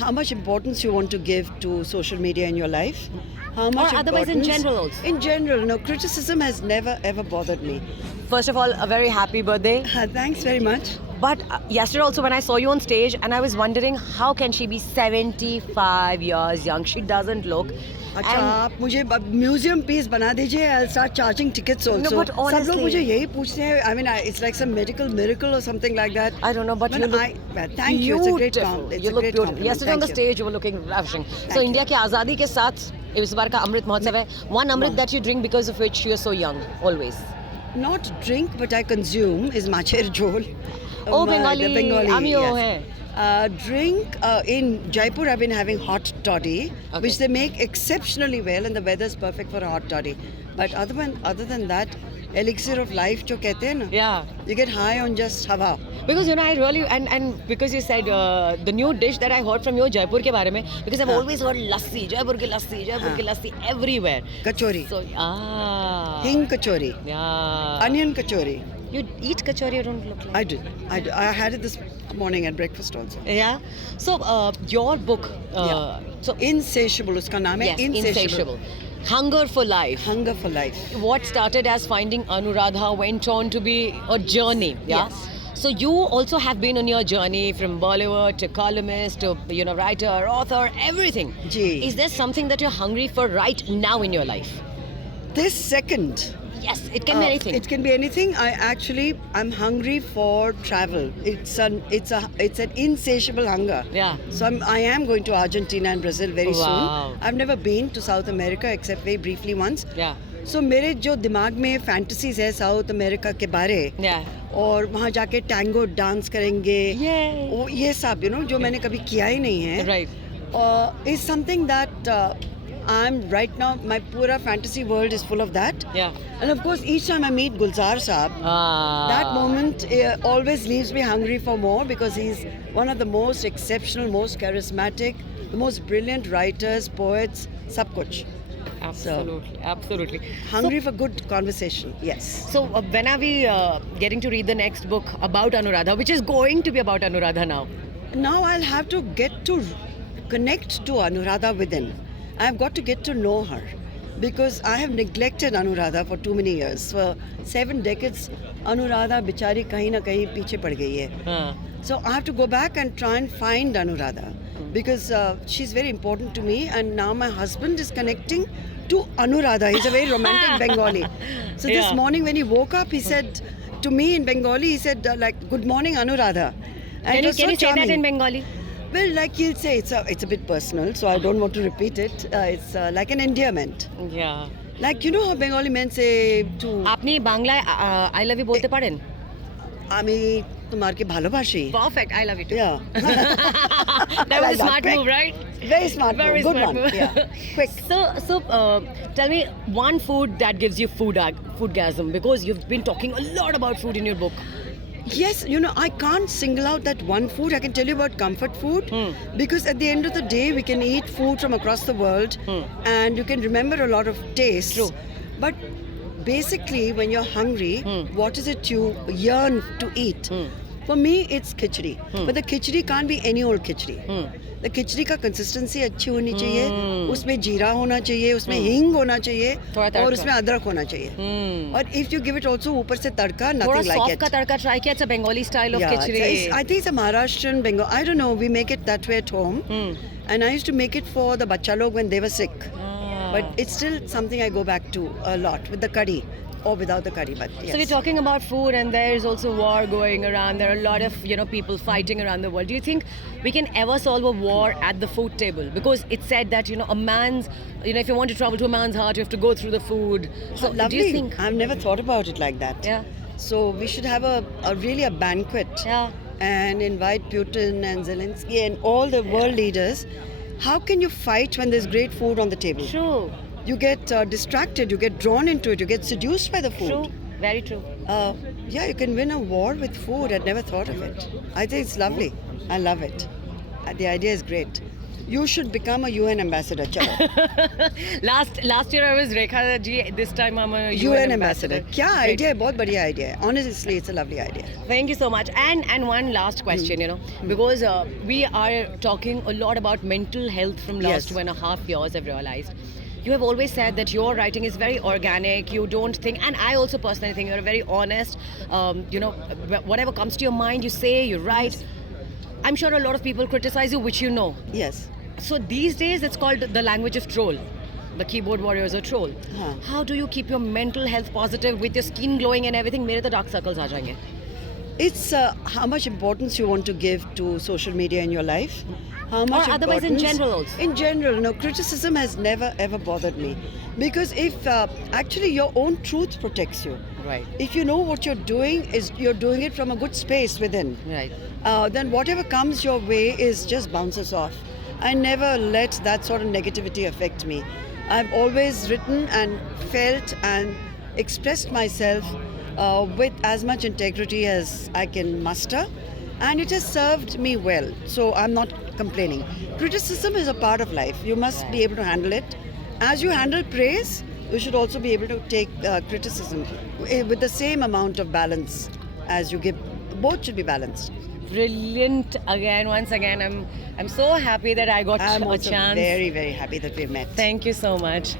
how much importance you want to give to social media in your life. How much Or otherwise in importance- general also. In general, no, criticism has never ever bothered me. First of all, a very happy birthday. Thanks very much. But yesterday also when I saw you on stage and I was wondering how can she be 75 years young? She doesn't look. अच्छा And आप मुझे museum piece बना दीजिए I'll start charging tickets also. No, but सब लोग honestly- मुझे यही पूछते हैं. I mean, it's like some medical miracle or something like that. I don't know, but you look well, thank you. It's a great beautiful. compliment. It's You a look great beautiful. compliment. Yesterday on the Thank you. stage, you were looking ravishing. So you. India की आज़ादी के साथ इस बार का अमृत महोत्सव है. One Amrit No. that you drink because of which you are so young, always. Not drink, but I consume is macher jhol. Oh, the Bengali. Bengali. আমিও yes. হ্যাঁ. Drink in Jaipur. I've been having hot toddy, Okay. which they make exceptionally well, and the weather's perfect for a hot toddy. But other than that, elixir of life, जो कहते हैं ना, Yeah. you get high on just हवा. Because I really and because you said the new dish that I heard from you Jaipur के बारे में, because I've हाँ. always heard lassi, Jaipur की हाँ. lassi everywhere. Kachori, So hing kachori, yeah. onion kachori. You eat kachori, you don't look like. I do. I had it this morning at breakfast also. Yeah. So your book. Yeah. So Insatiable, उसका नाम है. yes, Insatiable. Hunger for life. Hunger for life. What started as finding Anuradha went on to be a journey. Yeah. Yes. So you also have been on your journey from Bollywood to columnist to writer, author, everything. Ji. Is there something that you're hungry for right now in your life? This second. Yes, it can be anything. It can be anything. I'm hungry for travel. It's an insatiable hunger. Yeah. So I am going to Argentina and Brazil very Wow. soon. I've never been to South America except very briefly once. Yeah. So मेरे जो दिमाग में fantasies है South America के बारे Yeah. और वहाँ जाके tango डांस करेंगे. Yay. वो ये सब जो मैंने कभी किया ही नहीं है. Right. Is something that I'm right now. My pura fantasy world is full of that. Yeah. And of course, each time I meet Gulzar Saab, that moment always leaves me hungry for more because he's one of the most exceptional, most charismatic, the most brilliant writers, poets, sab kuch. Absolutely. Absolutely. Hungry for good conversation, yes. So when are we getting to read the next book about Anuradha, which is going to be about Anuradha now? Now I'll have to get to connect to Anuradha within. I've got to get to know her because I have neglected Anuradha for too many years. For 7 decades, Anuradha बिचारी कहीं ना कहीं पीछे पड़ गई है. So I have to go back and try and find Anuradha because she's very important to me, and now my husband is connecting to Anuradha. He's a very romantic Bengali. So this morning when he woke up, he said to me in Bengali, he said good morning Anuradha. And Can you say that in Bengali? Well, like he'll say, it's a bit personal, so I don't want to repeat it. It's like an endearment. Yeah. Like, you know how Bengali men say to... আপনি বাংলায় I love you বলতে পারেন? আমি তোমাকে ভালোবাসি. Perfect. I love you too. Yeah. That was a smart Quick. move, right? Very smart Very move. Good smart one. move. Yeah. Quick. So tell me one food that gives you foodgasm, because you've been talking a lot about food in your book. Yes, I can't single out that one food. I can tell you about comfort food because at the end of the day, we can eat food from across the world and you can remember a lot of tastes. True. But basically, when you're hungry, what is it you yearn to eat? For me, it's khichdi. But the khichdi can't be any old khichdi. The khichdi का consistency अच्छी होनी चाहिए, उसमें जीरा होना चाहिए, उसमें हींग होना चाहिए और उसमें अदरक होना चाहिए. और if you give it also ऊपर से तड़का, nothing like soft it. का तड़का try किया, it's a Bengali style of khichdi. I think it's a Maharashtrian Bengal. I don't know. We make it that way at home, and I used to make it for the bacha log when they were sick. But it's still something I go back to a lot with the curry. Or without the curry, but yes. So we're talking about food, and there's also war going around. There are a lot of people fighting around the world. Do you think we can ever solve a war at the food table? Because it's said that a man's, if you want to travel to a man's heart, you have to go through the food. So Lovely. do you think? I've never thought about it like that. Yeah. So we should have really a banquet. Yeah. And invite Putin and Zelensky and all the world leaders. How can you fight when there's great food on the table? True. You get distracted, you get drawn into it, you get seduced by the food. True. Very true. Yeah, you can win a war with food. I'd never thought of it. I think it's lovely. I love it. The idea is great. You should become a UN ambassador. Chalo. Last year I was Rekha ji. This time I'm a UN ambassador. क्या Great. idea है, बहुत बढ़िया idea है. Honestly, it's a lovely idea. Thank you so much. And one last question, because we are talking a lot about mental health from last Yes. 2.5 years, I've realized. You have always said that your writing is very organic. You don't think, and I also personally think you're very honest. Whatever comes to your mind, you say, you write. I'm sure a lot of people criticize you, which you know. Yes. So these days, it's called the language of troll. The keyboard warriors are troll. Huh. How do you keep your mental health positive with your skin glowing and everything? मेरे तो dark circles आ जाएंगे. It's how much importance you want to give to social media in your life. How much Or otherwise in importance- general also. In general, no, criticism has never ever bothered me. Because if actually your own truth protects you. Right. If you know what you're doing it from a good space within. Right. Then whatever comes your way is just bounces off. I never let that sort of negativity affect me. I've always written and felt and expressed myself with as much integrity as I can muster, and it has served me well. So I'm not complaining. Criticism is a part of life. You must be able to handle it. As you handle praise, you should also be able to take criticism with the same amount of balance as you give. Both should be balanced. Brilliant again, once again. I'm so happy that I got I'm a also chance. very, very happy that we met. Thank you so much.